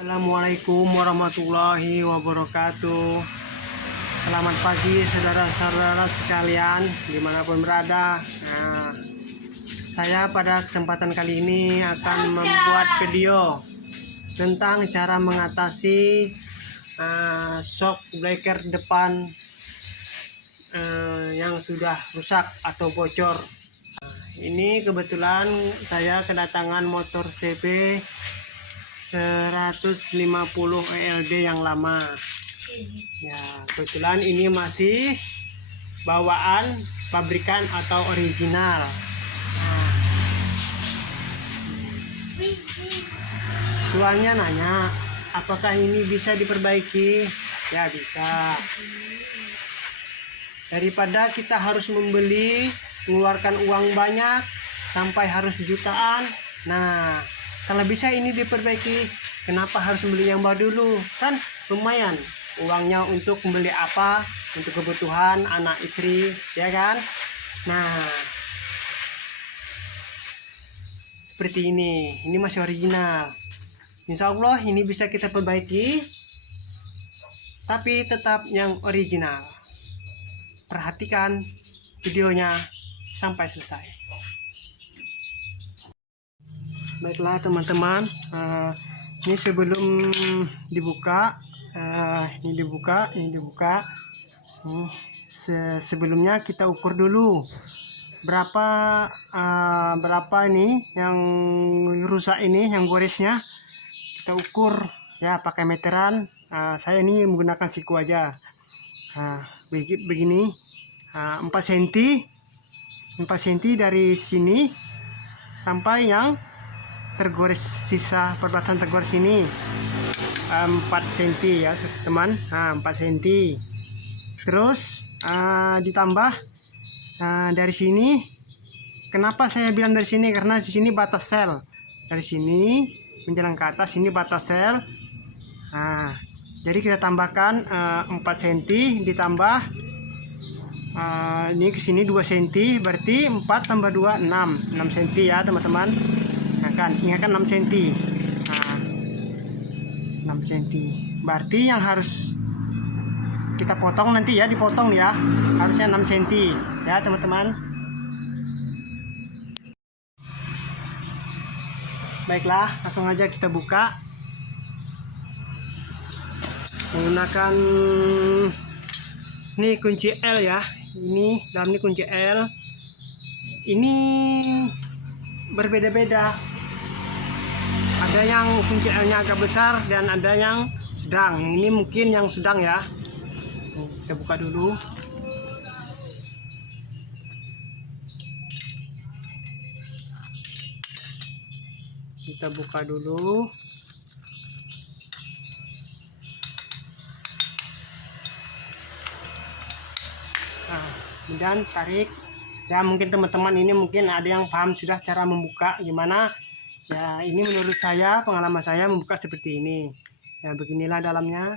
Assalamualaikum warahmatullahi wabarakatuh. Selamat pagi saudara-saudara sekalian dimanapun berada. Saya pada kesempatan kali ini akan membuat video tentang cara mengatasi shock breaker depan yang sudah rusak atau bocor. Ini kebetulan saya kedatangan motor CB 150 ELD yang lama. Ya, kebetulan ini masih bawaan pabrikan atau original. Tuannya nanya, apakah ini bisa diperbaiki? Ya bisa. Daripada kita harus membeli, mengeluarkan uang banyak sampai harus jutaan. Nah, kalau bisa ini diperbaiki, kenapa harus membeli yang baru dulu? Kan lumayan uangnya untuk membeli apa, untuk kebutuhan anak istri, ya kan? Nah, seperti ini masih original. Insya Allah ini bisa kita perbaiki, tapi tetap yang original. Perhatikan videonya sampai selesai. Baiklah teman-teman, ini sebelum dibuka, ini dibuka. Sebelumnya kita ukur dulu berapa ini yang rusak, ini yang goresnya kita ukur ya pakai meteran. Saya ini menggunakan siku aja. Begini 4 cm dari sini sampai yang tergores, sisa perbatasan tergores ini 4 cm ya teman. 4 cm terus ditambah dari sini. Kenapa saya bilang dari sini? Karena di sini batas sel, dari sini menjelang ke atas ini batas sel. Jadi kita tambahkan 4 cm ditambah ini ke sini 2 cm, berarti 4 tambah 2 6 cm ya teman-teman. Ingatkan 6 cm. 6 cm berarti yang harus kita potong nanti ya, dipotong ya, harusnya 6 cm ya teman-teman. Baiklah, langsung aja kita buka menggunakan ini kunci L ya. Ini dalam ini kunci L, ini berbeda-beda. Ada yang kunci L-nya agak besar dan ada yang sedang. Ini mungkin yang sedang ya. Kita buka dulu. Kita buka dulu. Kemudian tarik. Ya mungkin teman-teman ini mungkin ada yang paham sudah cara membuka gimana. Ya ini menurut saya, pengalaman saya membuka seperti ini. Ya beginilah dalamnya.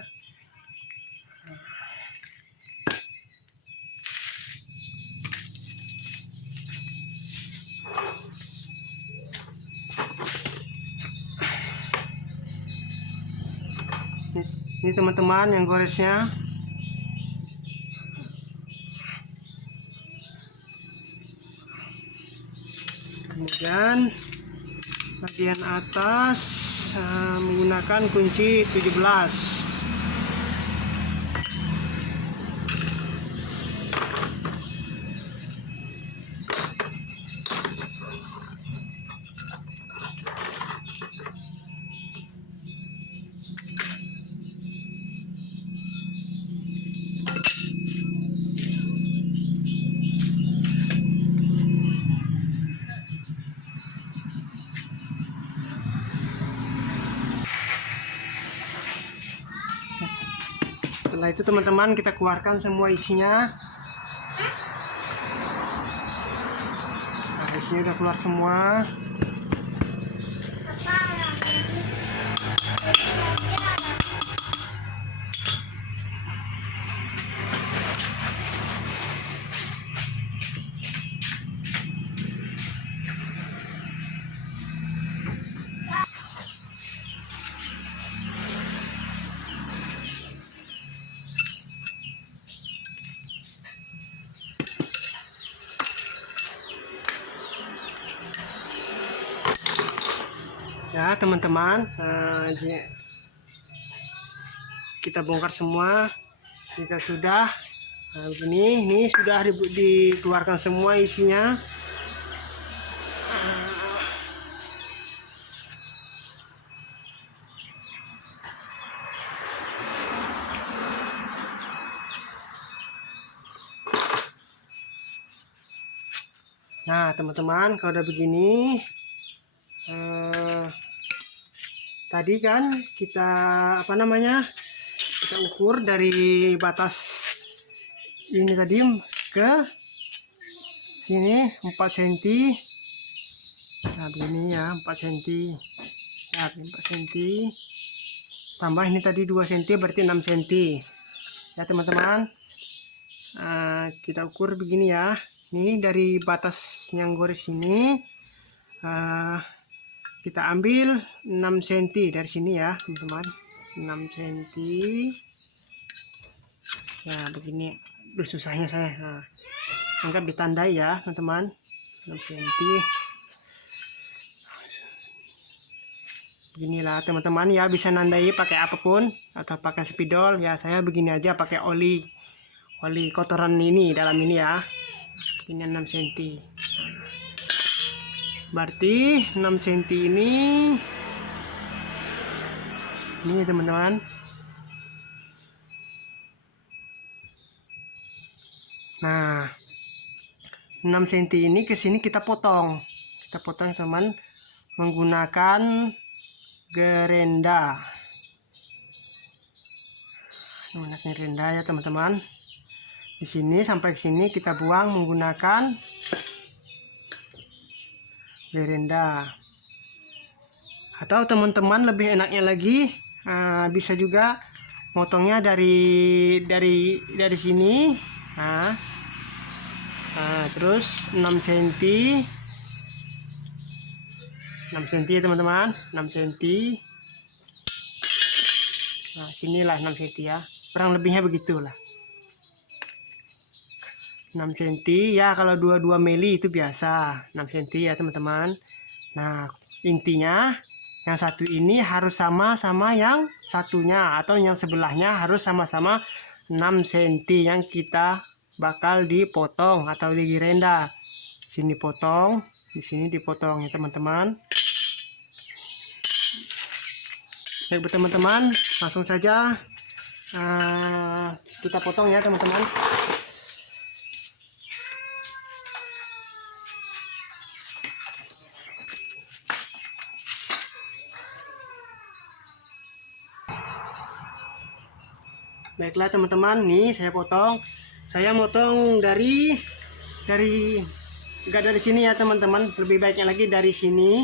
Ini teman-teman yang goresnya. Kemudian bagian atas menggunakan kunci 17. Setelah itu teman-teman kita keluarkan semua isinya. Isinya udah keluar semua. Ya teman-teman, kita bongkar semua. Jika sudah begini, ini sudah dikeluarkan semua isinya. Nah teman-teman, kalau udah begini, tadi kan kita kita ukur dari batas ini tadi ke sini 4 cm. Nah begini ya, 4 cm ya, 4 cm tambah ini tadi 2 cm, berarti 6 cm ya teman-teman. Kita ukur begini ya. Ini dari batas yang garis ini, kita ambil 6 cm dari sini ya teman-teman, 6 cm ya. Begini susahnya saya, anggap ditandai ya teman-teman, 6 cm beginilah teman-teman ya. Bisa nandai pakai apapun atau pakai spidol ya. Saya begini aja, pakai oli kotoran ini dalam ini ya. Ini 6 cm, berarti 6 cm ini teman-teman. Nah 6 cm ini ke sini kita potong teman, menggunakan gerenda. Ya teman-teman. Di sini sampai sini kita buang menggunakan gerenda. Atau teman-teman lebih enaknya lagi, bisa juga motongnya dari sini. Terus 6 cm ya teman-teman, 6 cm. Nah sinilah 6 cm ya, kurang lebihnya begitulah, 6 cm ya. Kalau 22 mili itu biasa 6 cm ya teman-teman. Nah intinya yang satu ini harus sama-sama yang satunya, atau yang sebelahnya harus sama-sama 6 cm yang kita bakal dipotong atau digerenda. Sini potong, di sini dipotong ya teman-teman. Baik teman-teman, langsung saja kita potong ya teman-teman. Baiklah teman-teman, nih saya potong. Saya motong dari enggak dari sini ya teman-teman, lebih baiknya lagi dari sini.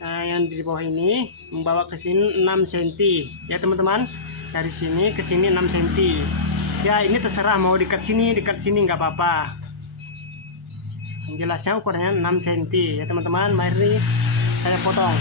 Yang di bawah ini membawa ke sini 6 cm ya teman-teman. Dari sini ke sini 6 cm ya. Ini terserah mau dekat sini nggak apa-apa. Yang jelasnya ukurannya 6 cm ya teman-teman. Mari saya potong.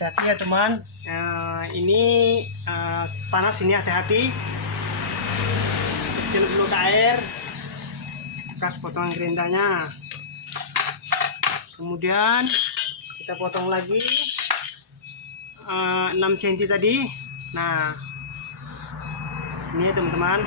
Hati-hati ya teman, ini panas ini, hati-hati. Kecil dulu ke air, bekas potongan gerendanya. Kemudian kita potong lagi 6 cm tadi. Nah ini ya teman-teman.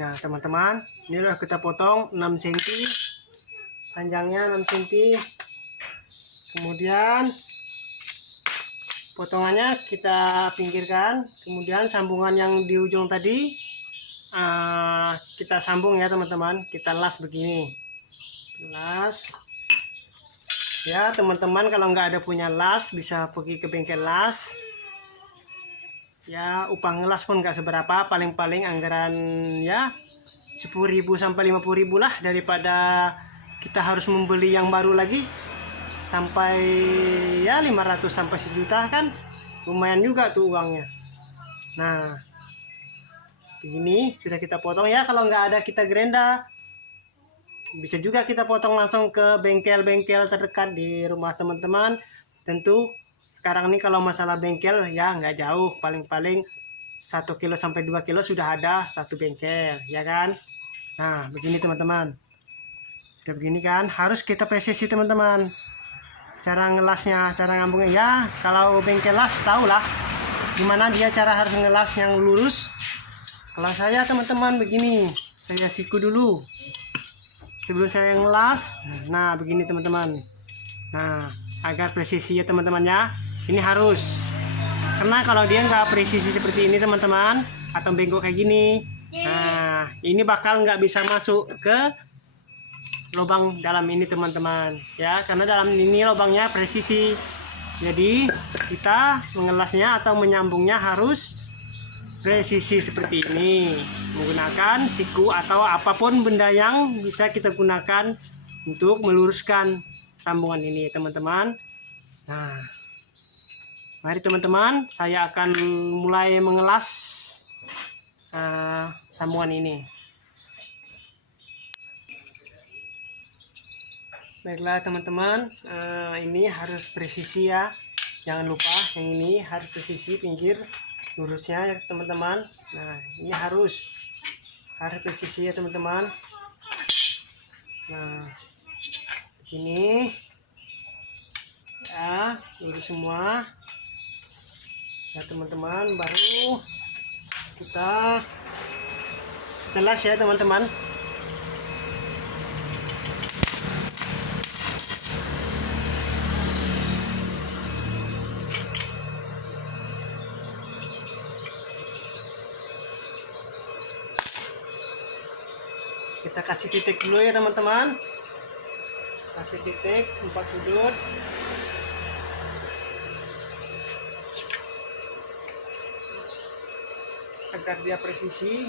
Nah teman-teman, ini udah kita potong 6 cm, panjangnya 6 cm. Kemudian potongannya kita pinggirkan, kemudian sambungan yang di ujung tadi kita sambung ya teman-teman, kita las begini, las ya teman-teman. Kalau nggak ada punya las, bisa pergi ke bengkel las ya. Upah ngelas pun nggak seberapa, paling-paling anggaran ya 10.000 sampai 50.000 lah, daripada kita harus membeli yang baru lagi sampai ya 500 sampai 1 juta kan, lumayan juga tuh uangnya. Nah begini sudah kita potong ya. Kalau nggak ada kita gerenda, bisa juga kita potong langsung ke bengkel-bengkel terdekat di rumah teman-teman. Tentu sekarang ini kalau masalah bengkel ya nggak jauh, paling-paling 1 kilo sampai 2 kilo sudah ada satu bengkel ya kan. Nah begini teman-teman, udah begini kan, harus kita presisi teman-teman cara ngelasnya, cara ngambungnya ya. Kalau bengkel las tau lah gimana dia cara harus ngelas yang lurus. Kalau saya teman-teman begini, saya siku dulu sebelum saya ngelas. Nah begini teman-teman, nah agar presisi ya teman-teman ya, ini harus, karena kalau dia nggak presisi seperti ini teman-teman, atau bengkok kayak gini, nah ini bakal nggak bisa masuk ke lubang dalam ini teman-teman ya, karena dalam ini lubangnya presisi. Jadi kita mengelasnya atau menyambungnya harus presisi seperti ini, menggunakan siku atau apapun benda yang bisa kita gunakan untuk meluruskan sambungan ini teman-teman. Nah mari teman-teman, saya akan mulai mengelas sambungan ini. Baiklah teman-teman, ini harus presisi ya, jangan lupa yang ini harus presisi pinggir lurusnya ya teman-teman. Nah ini harus presisi ya teman-teman. Nah ini ya lurus semua ya teman-teman, baru kita jelas ya teman-teman. Kita kasih titik dulu ya teman-teman, kasih titik 4 sudut agar dia presisi.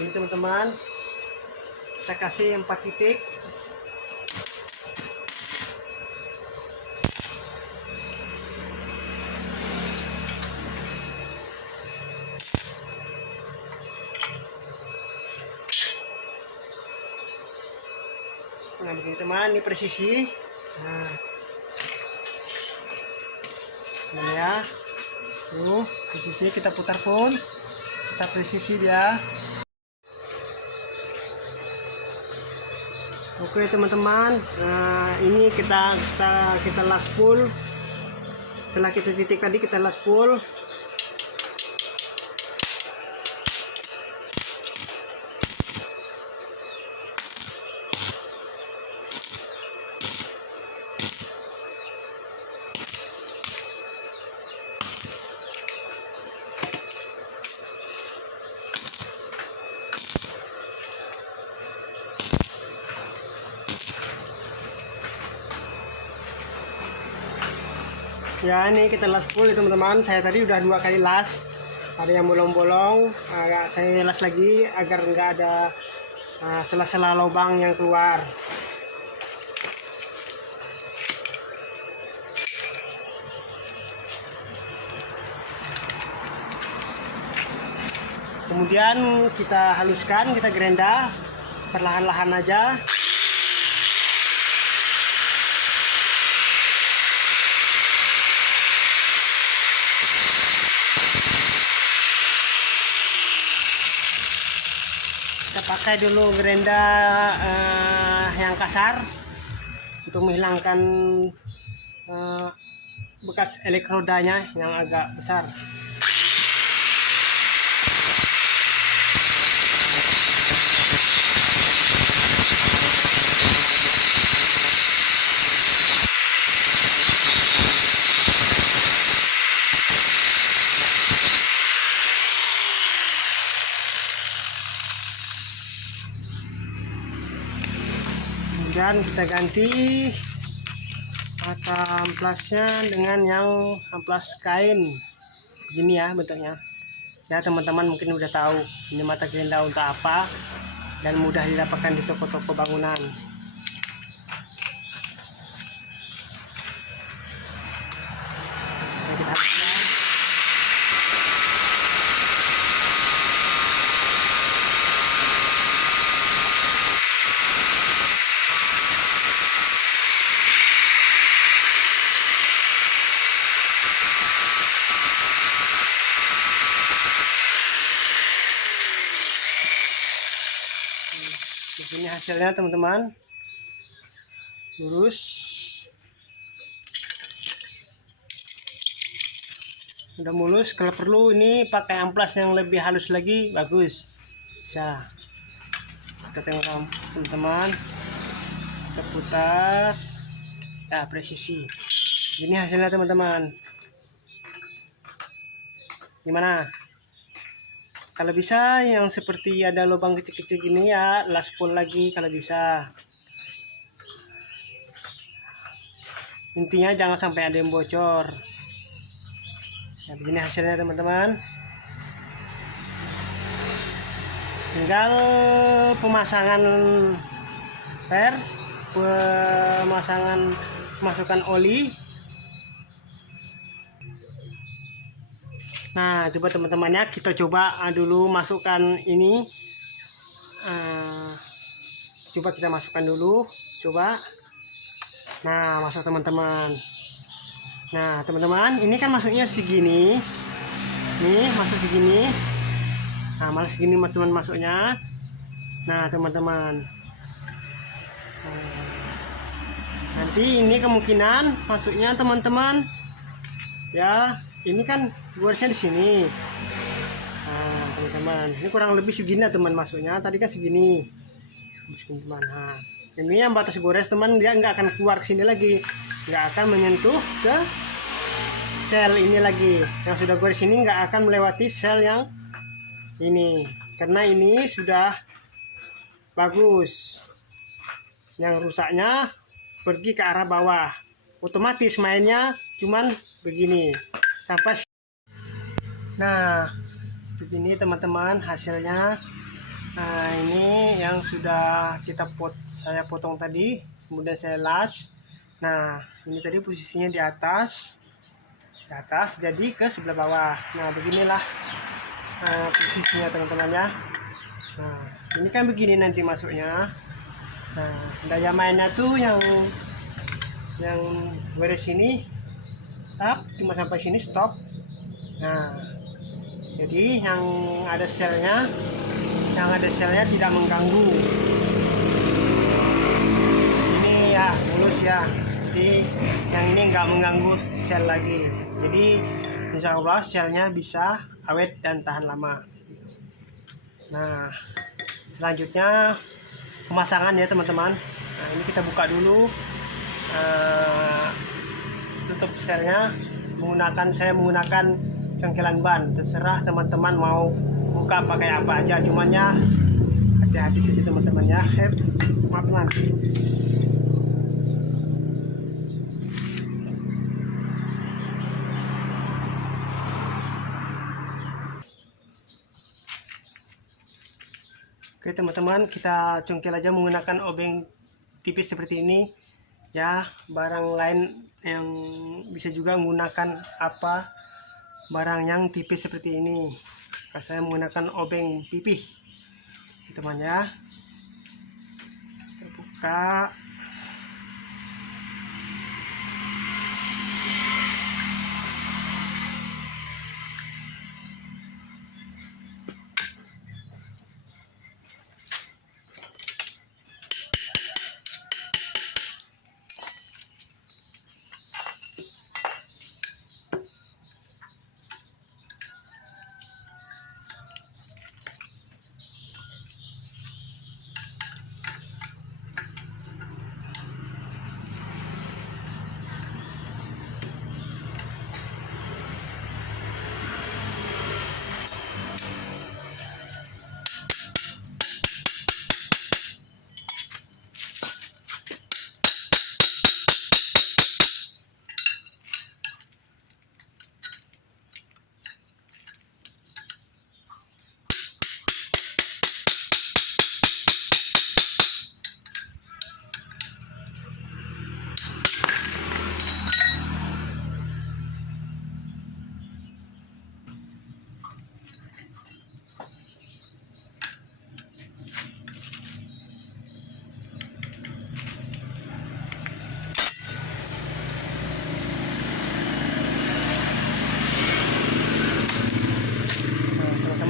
Ini teman-teman, kita kasih 4 titik. Nah begini teman, ini presisi. Nah ya, presisi kita putar pun, kita presisi dia. Oke teman-teman, nah ini kita las full. Setelah kita titik tadi kita las full. Ya ini kita las full ya teman-teman. Saya tadi udah 2 kali las, ada yang bolong-bolong, saya las lagi agar nggak ada sela-sela lubang yang keluar. Kemudian kita haluskan, kita gerenda perlahan-lahan aja. Kita pakai dulu gerenda yang kasar untuk menghilangkan bekas elektrodanya yang agak besar. Kemudian kita ganti mata amplasnya dengan yang amplas kain begini ya bentuknya ya. Teman-teman mungkin udah tahu ini mata gerenda untuk apa dan mudah didapatkan di toko-toko bangunan. Ini hasilnya teman-teman, lurus. Udah mulus. Kalau perlu ini pakai amplas yang lebih halus lagi bagus, bisa. Kita tengok teman-teman, kita putar ya, presisi. Ini hasilnya teman-teman, gimana? Kalau bisa yang seperti ada lubang kecil-kecil gini ya laspol lagi kalau bisa. Intinya jangan sampai ada yang bocor. Nah, begini hasilnya teman-teman. Tinggal pemasangan masukkan oli. Nah, coba teman-temannya kita coba dulu masukkan ini. Coba kita masukkan dulu, coba. Nah, masuk teman-teman. Nah, teman-teman, ini kan masuknya segini. Nih, masuk segini. Nah, malah segini teman masuknya. Nah, teman-teman. Nanti ini kemungkinan masuknya teman-teman. Ya, ini kan garisnya di sini. Nah, teman-teman, ini kurang lebih segini teman masuknya. Tadi kan segini. Teman. Nah, ini yang batas gores teman, dia nggak akan keluar ke sini lagi, nggak akan menyentuh ke sel ini lagi. Yang sudah gores ini nggak akan melewati sel yang ini, karena ini sudah bagus. Yang rusaknya pergi ke arah bawah, otomatis mainnya cuman begini sampai. Nah, begini teman-teman hasilnya. Nah, ini yang sudah saya potong tadi, kemudian saya las. Nah, ini tadi posisinya di atas, jadi ke sebelah bawah. Nah, beginilah posisinya teman-teman ya. Nah, ini kan begini nanti masuknya. Nah, daya mainnya tuh yang beres sini tap cuma sampai sini stop. Nah, jadi yang ada selnya tidak mengganggu. Ini ya mulus ya, jadi yang ini nggak mengganggu sel lagi. Jadi insya Allah selnya bisa awet dan tahan lama. Nah, selanjutnya pemasangan ya teman-teman. Nah, ini kita buka dulu, tutup selnya. Saya menggunakan congkelan ban, terserah teman-teman mau buka pakai apa aja, cuman ya hati-hati saja teman-teman ya. Maaf teman. Oke teman-teman, kita congkel aja menggunakan obeng tipis seperti ini ya. Barang lain yang bisa juga menggunakan barang yang tipis seperti ini. Saya menggunakan obeng pipih, teman ya. Kita buka.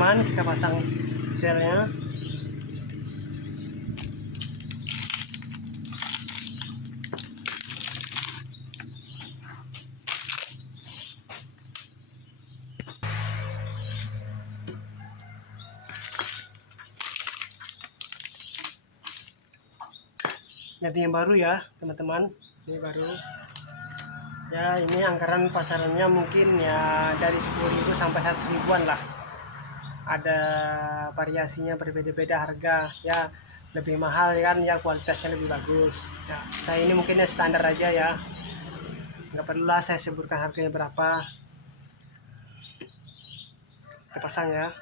Teman-teman, kita pasang selnya. Jadi yang baru ya teman-teman, ini baru ya. Ini anggaran pasarannya mungkin ya dari 10.000 sampai 100.000-an lah. Ada variasinya, berbeda-beda harga ya. Lebih mahal kan ya, kualitasnya lebih bagus ya. Saya ini mungkinnya standar aja ya, nggak perlu lah saya sebutkan harganya berapa. Kita pasang ya.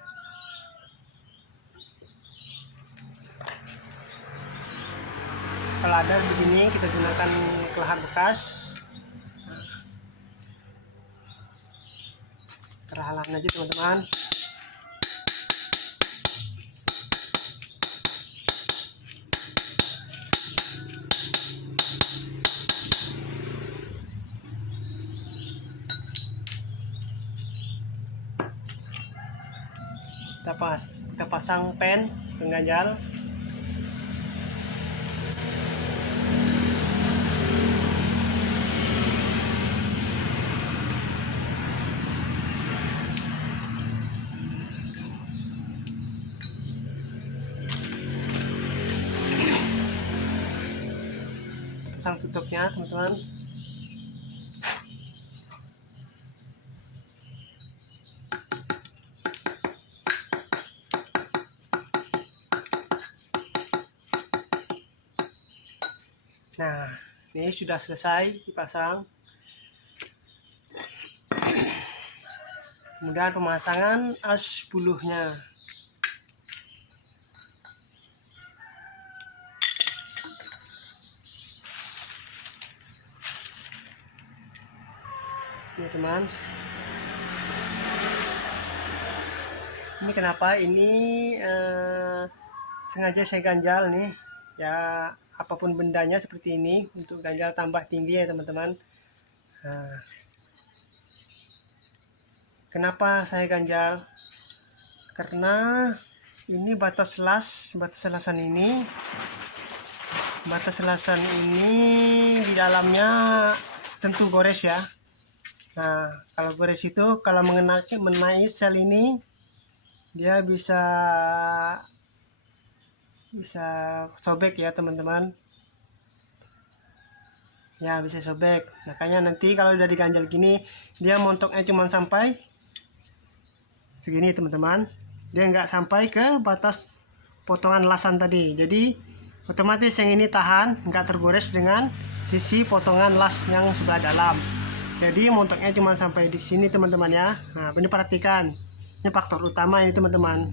Kalau ada begini kita gunakan kelahar bekas, perlahan aja teman-teman. Kita pasang pen pengganjal. Pasang tutupnya teman-teman. Nah, ini sudah selesai dipasang. Kemudian pemasangan as buluhnya. Ini teman. Ini kenapa ini sengaja saya ganjal nih ya, apapun bendanya seperti ini untuk ganjal tambah tinggi ya teman-teman. Nah, kenapa saya ganjal? Karena ini batas lasan ini di dalamnya tentu gores ya. Nah, kalau gores itu kalau mengenai sel ini dia bisa sobek ya teman-teman ya, bisa sobek. Makanya nanti kalau udah diganjal gini dia montoknya cuma sampai segini teman-teman, dia nggak sampai ke batas potongan lasan tadi. Jadi otomatis yang ini tahan, nggak tergores dengan sisi potongan las yang sebelah dalam. Jadi montoknya cuma sampai di sini teman-teman ya. Nah, ini perhatikan, ini faktor utama ini teman-teman.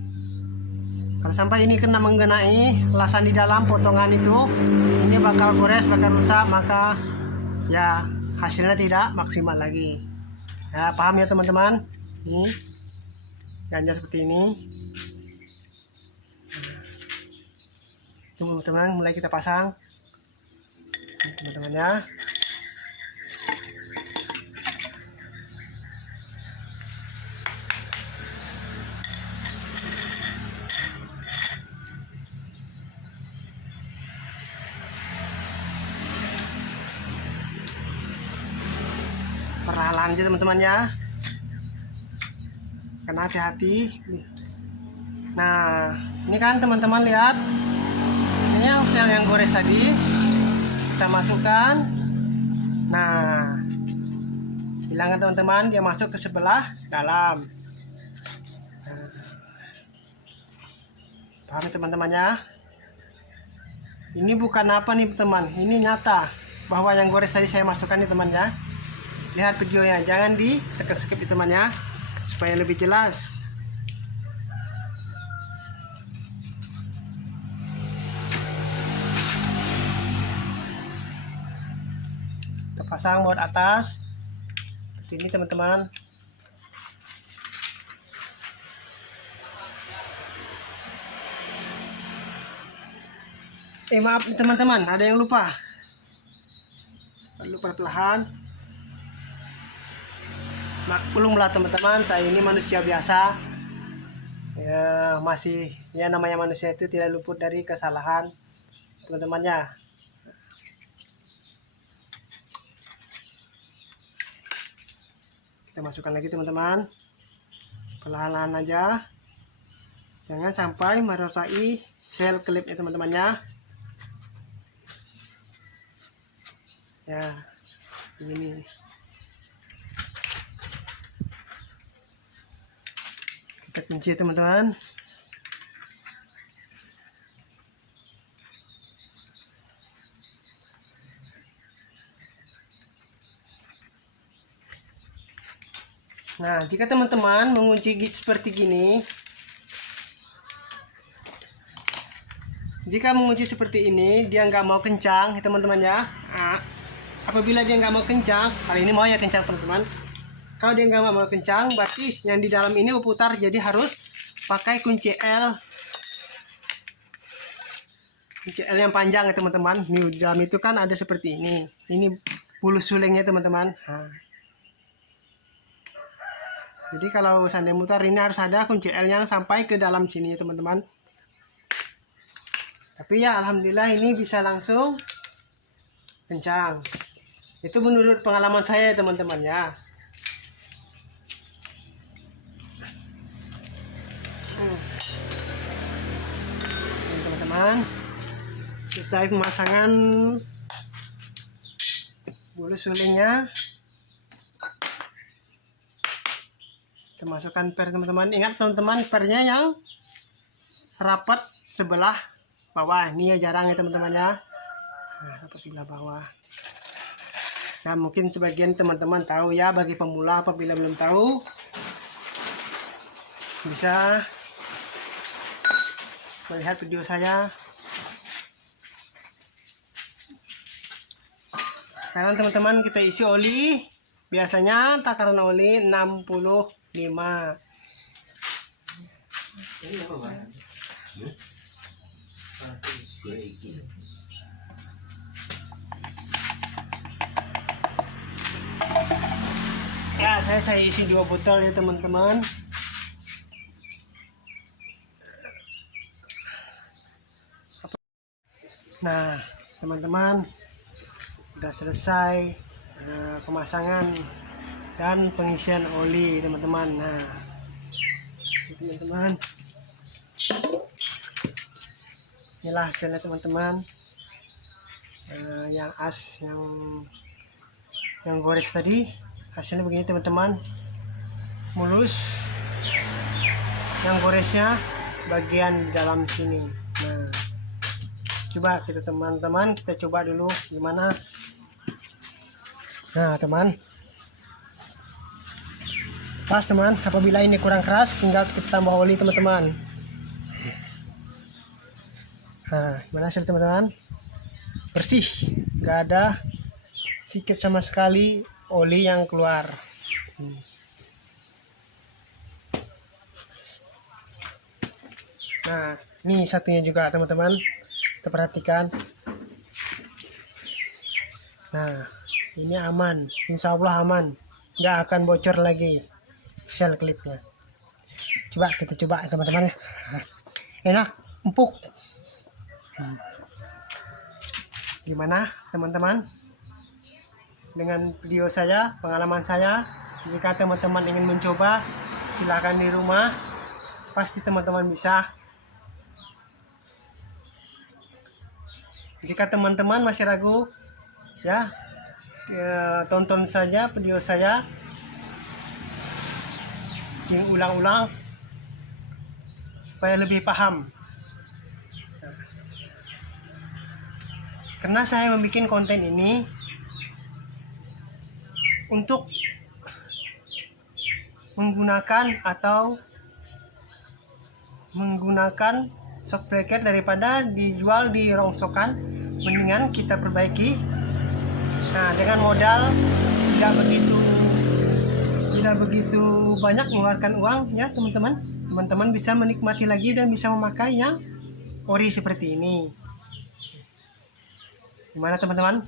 Kalau sampai ini kena mengenai lasan di dalam potongan itu, ini bakal gores, bakal rusak, maka ya hasilnya tidak maksimal lagi. Ya, paham ya teman-teman? Ini ganjal seperti ini. Teman-teman, mulai kita pasang teman-teman ya. Perlahan aja teman-teman ya, karena hati-hati. Nah ini kan teman-teman lihat, ini yang sel yang gores tadi kita masukkan. Nah hilangkan teman-teman, dia masuk ke sebelah dalam. Nah, paham teman-teman ya, ini bukan apa nih teman, ini nyata bahwa yang gores tadi saya masukkan nih teman ya. Lihat videonya, jangan di skip-skip teman ya, supaya lebih jelas. Kita pasang baut atas seperti ini teman-teman. Maaf teman-teman, ada yang lupa perlahan. Maklumlah teman-teman, saya ini manusia biasa ya, masih ya namanya manusia itu tidak luput dari kesalahan teman-temannya. Kita masukkan lagi teman-teman, perlahan-lahan aja, jangan sampai merusak sel klipnya teman-temannya ya. Ini kita kunci teman-teman. Nah jika teman-teman mengunci seperti gini, jika mengunci seperti ini dia nggak mau kencang teman-teman ya. Nah, apabila dia nggak mau kencang, kali ini mau ya kencang teman-teman. Kalau dia nggak mau kencang, berarti yang di dalam ini putar, jadi harus pakai kunci L. Kunci L yang panjang ya teman-teman. Di dalam itu kan ada seperti ini. Ini bulu sulingnya teman-teman. Nah. Jadi kalau seandainya mutar ini harus ada kunci L yang sampai ke dalam sini ya teman-teman. Tapi ya alhamdulillah ini bisa langsung kencang. Itu menurut pengalaman saya teman-teman ya. Teman-teman, selesai pemasangan bulu sulingnya. Kita masukkan per teman-teman. Ingat teman-teman, pernya yang rapat sebelah bawah. Ini ya jarang ya teman-teman ya. Nah, rapat sebelah bawah. Nah, mungkin sebagian teman-teman tahu ya, bagi pemula apabila belum tahu bisa melihat video saya. Sekarang teman-teman kita isi oli. Biasanya takaran oli 65. Ya, saya isi 2 botol ya teman-teman. Nah teman-teman, sudah selesai pemasangan dan pengisian oli teman-teman. Nah teman-teman, inilah hasilnya teman-teman. Yang yang gores tadi hasilnya begini teman-teman, mulus. Yang goresnya bagian dalam sini. Nah coba kita teman-teman, kita coba dulu gimana. Nah teman, pas teman, apabila ini kurang keras tinggal kita tambah oli teman-teman. Nah gimana hasil teman-teman? Bersih, nggak ada sedikit sama sekali oli yang keluar. Nah, ini satunya juga teman-teman, kita perhatikan. Nah, ini aman, insya Allah aman, nggak akan bocor lagi shell clipnya. Coba kita coba teman-teman ya. Enak, empuk. Gimana teman-teman dengan video saya, pengalaman saya? Jika teman-teman ingin mencoba, silahkan di rumah, pasti teman-teman bisa. Jika teman-teman masih ragu, ya, tonton saja video saya, ulang-ulang supaya lebih paham. Karena saya membuat konten ini untuk menggunakan shock breaker daripada dijual di rongsokan, mendingan kita perbaiki. Nah, dengan modal tidak begitu banyak mengeluarkan uang ya teman-teman. Teman-teman bisa menikmati lagi dan bisa memakai yang ori seperti ini. Gimana teman-teman?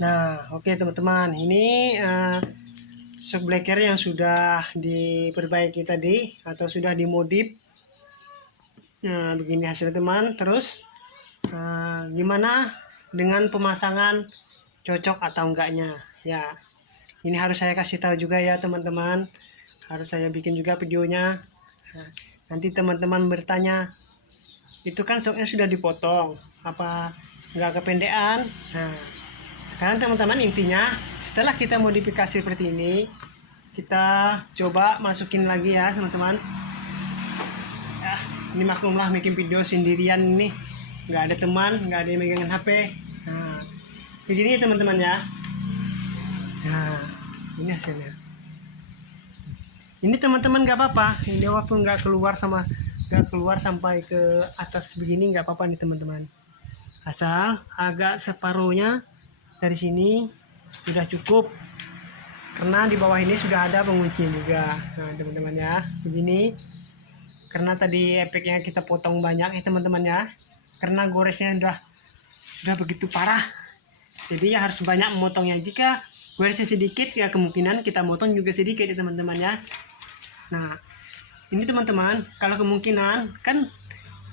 Nah, oke teman-teman, ini shock breaker yang sudah diperbaiki tadi atau sudah dimodif. Nah, begini hasil teman. Terus gimana dengan pemasangan, cocok atau enggaknya? Ya, ini harus saya kasih tahu juga ya teman-teman. Harus saya bikin juga videonya. Nah, nanti teman-teman bertanya, itu kan shocknya sudah dipotong, apa enggak kependekan? Nah, sekarang teman-teman, intinya setelah kita modifikasi seperti ini, kita coba masukin lagi ya teman-teman. Ya, ini maklumlah bikin video sendirian ini, nggak ada teman, nggak ada yang megangin HP. Nah, begini teman-teman ya. Nah, ini hasilnya. Ini teman-teman nggak apa-apa, ini walaupun nggak keluar sampai ke atas begini nggak apa-apa nih teman-teman. Asal agak separuhnya dari sini sudah cukup, karena di bawah ini sudah ada pengunci juga. Nah teman-teman ya, begini. Karena tadi efeknya kita potong banyak ya teman-teman ya, karena goresnya sudah begitu parah, jadi ya harus banyak memotongnya. Jika goresnya sedikit, ya kemungkinan kita motong juga sedikit ya teman-teman ya. Nah ini teman-teman, kalau kemungkinan kan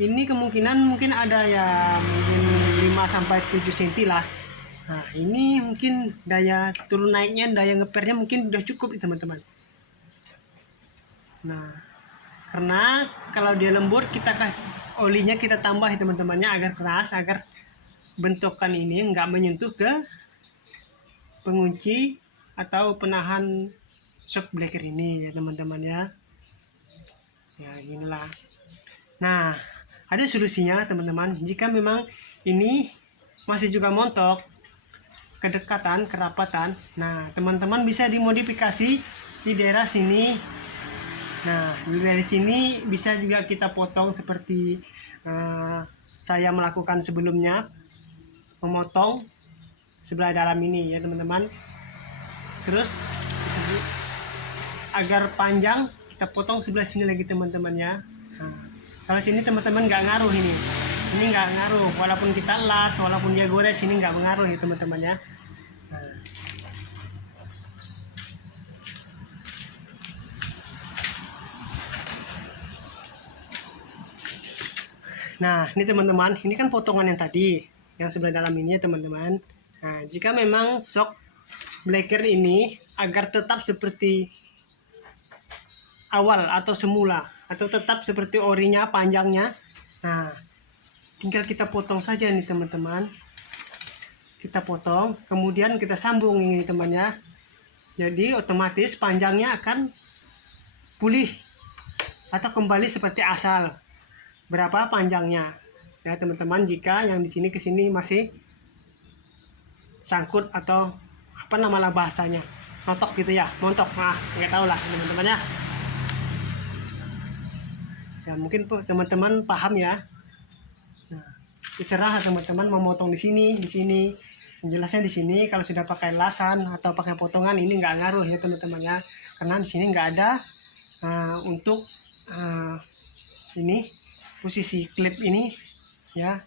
ini mungkin ada ya mungkin 5-7 cm lah. Nah ini mungkin daya turun naiknya, daya ngepernya mungkin udah cukup nih teman-teman. Nah karena kalau dia lembut, olinya kita tambah ya teman-temannya agar keras, agar bentukan ini nggak menyentuh ke pengunci atau penahan shock breaker ini ya teman-teman ya. Ya inilah. Nah ada solusinya teman-teman. Jika memang ini masih juga montok, kedekatan, kerapatan, nah teman-teman bisa dimodifikasi di daerah sini. Nah dari sini bisa juga kita potong seperti saya melakukan sebelumnya, memotong sebelah dalam ini ya teman-teman. Terus agar panjang kita potong sebelah sini lagi teman-teman ya. Nah, kalau sini teman-teman nggak ngaruh ini nggak ngaruh, walaupun kita las, walaupun dia gores, ini nggak mengaruh ya teman-teman ya. Nah ini teman-teman, ini kan potongan yang tadi yang sebelah dalam ini ya teman-teman. Nah jika memang shock breaker ini agar tetap seperti awal atau semula, atau tetap seperti orinya panjangnya, nah tinggal kita potong saja nih teman-teman. Kita potong, kemudian kita sambung ini teman-teman ya. Jadi otomatis panjangnya akan pulih atau kembali seperti asal. Berapa panjangnya ya teman-teman. Jika yang di sini ke sini masih sangkut atau apa nama bahasanya, montok gitu ya, montok, nah nggak tahu lah teman-teman ya. Ya mungkin teman-teman paham ya. Nah terserah teman-teman mau motong di sini Penjelasnya di sini kalau sudah pakai lasan atau pakai potongan ini nggak ngaruh ya teman-teman ya, karena di sini nggak ada untuk ini posisi klip ini ya.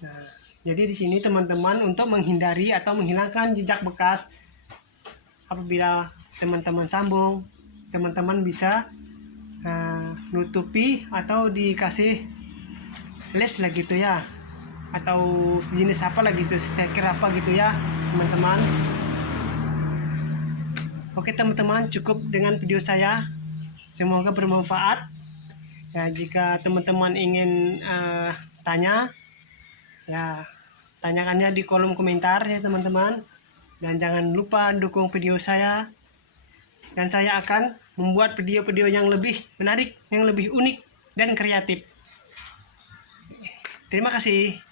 Nah, jadi di sini teman-teman untuk menghindari atau menghilangkan jejak bekas apabila teman-teman sambung, teman-teman bisa nutupi atau dikasih les lah gitu ya, atau jenis apa lah gitu, stiker apa gitu ya teman-teman. Oke teman-teman, cukup dengan video saya, semoga bermanfaat ya. Jika teman-teman ingin tanya ya, tanyakannya di kolom komentar ya teman-teman, dan jangan lupa dukung video saya, dan saya akan membuat video-video yang lebih menarik, yang lebih unik dan kreatif. Terima kasih.